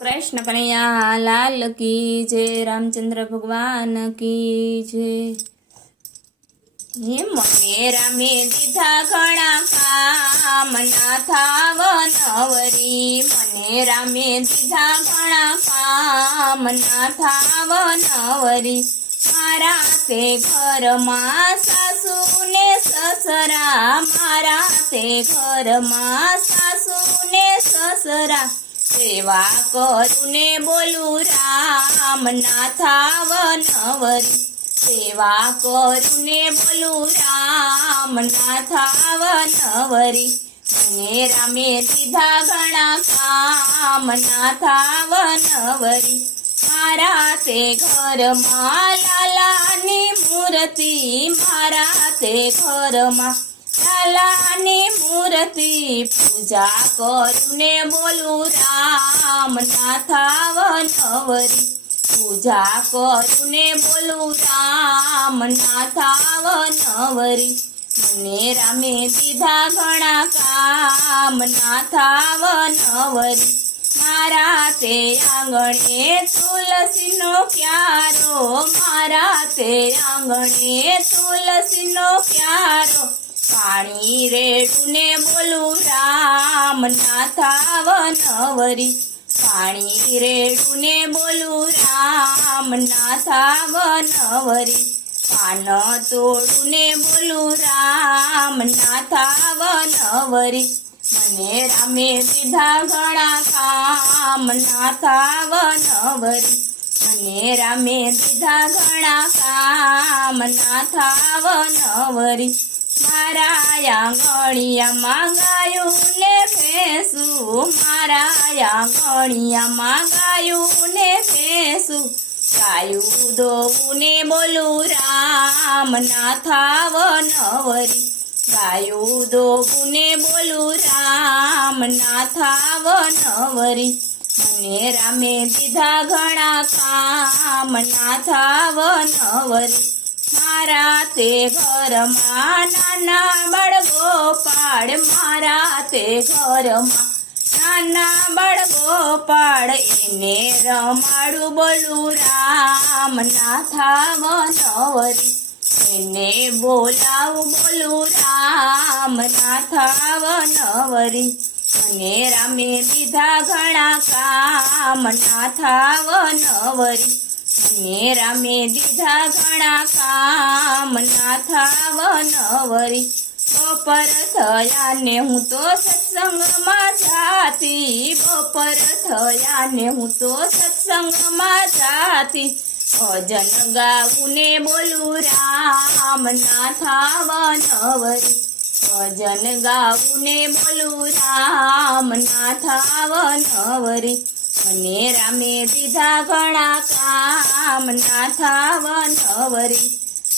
कृष्ण कन्हैया लाल की जय। रामचंद्र भगवान की जय। हे मने रामे दीधा घणा काम ना थाव नवरी। मने रामे दीधा घणा काम ना थाव नवरी। मारा ते घर में सासू ने ससरा। मारा ते घर में सासू ने ससरा। सेवा करूने बोलू राम ना थाव नवरी। सेवा करूने बोलू राम ना थाव नवरी। मने रामे दीधा घणा काम ना थाव नवरी। मारा ते घर में लालानी मूर्ति। मारा ते घर में लालानी मूर्ति। पूजा करूने बोलू राम ना थाव नवरी। पूजा करूने बोलू राम ना थाव नवरी। मने रामे दीधा घणा काम ना थाव नवरी। मारा ते आंगणे तुलसी नो क्यारो। मारा ते आंगणे तुलसी नो क्यारो। पाणी रेडूने बोलू राम ना थाव नवरी। पाणी रेडूने बोलू राम ना थाव नवरी। पान तोडूने बोलू राम ना थाव नवरी। मने रामे दीधा घणा काम ना थाव नवरी। मने रामे दीधा घणा काम ना थाव नवरी। मारा आंगणिया में गायूं ने भैंसू। मारा आंगणिया में गायूं ने भैंसू। गायूं दोऊने बोलू राम ना थाव नवरी। गायूं दोऊने बोलू राम ना थाव नवरी। मने रामे दीधा घणा काम ना थाव नवरी। मारा ते घर में नाना बड़गोपाल। मारा ते घर में नाना बड़गोपाल। एने रमाड़ू बोलू राम ना थाव नवरी। एने बोलाऊ बोलू राम ना थाव नवरी। मने रामे दीधा घणा काम ना थाव नवरी। मने रामे दीधा घणा काम ना थाव नवरी। बपर थया ने हूँ तो सत्संग में जाती। बपर थया ने हूँ तो सत्संग में जाती। भजन गाऊने बोलू राम ना थाव नवरी। भजन गाऊने बोलू राम ना थाव नवरी। मने रामे दीधा घणा काम ना थाव नवरी।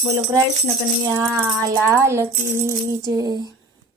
बोलो कृष्ण कन्हैया लाल की जय।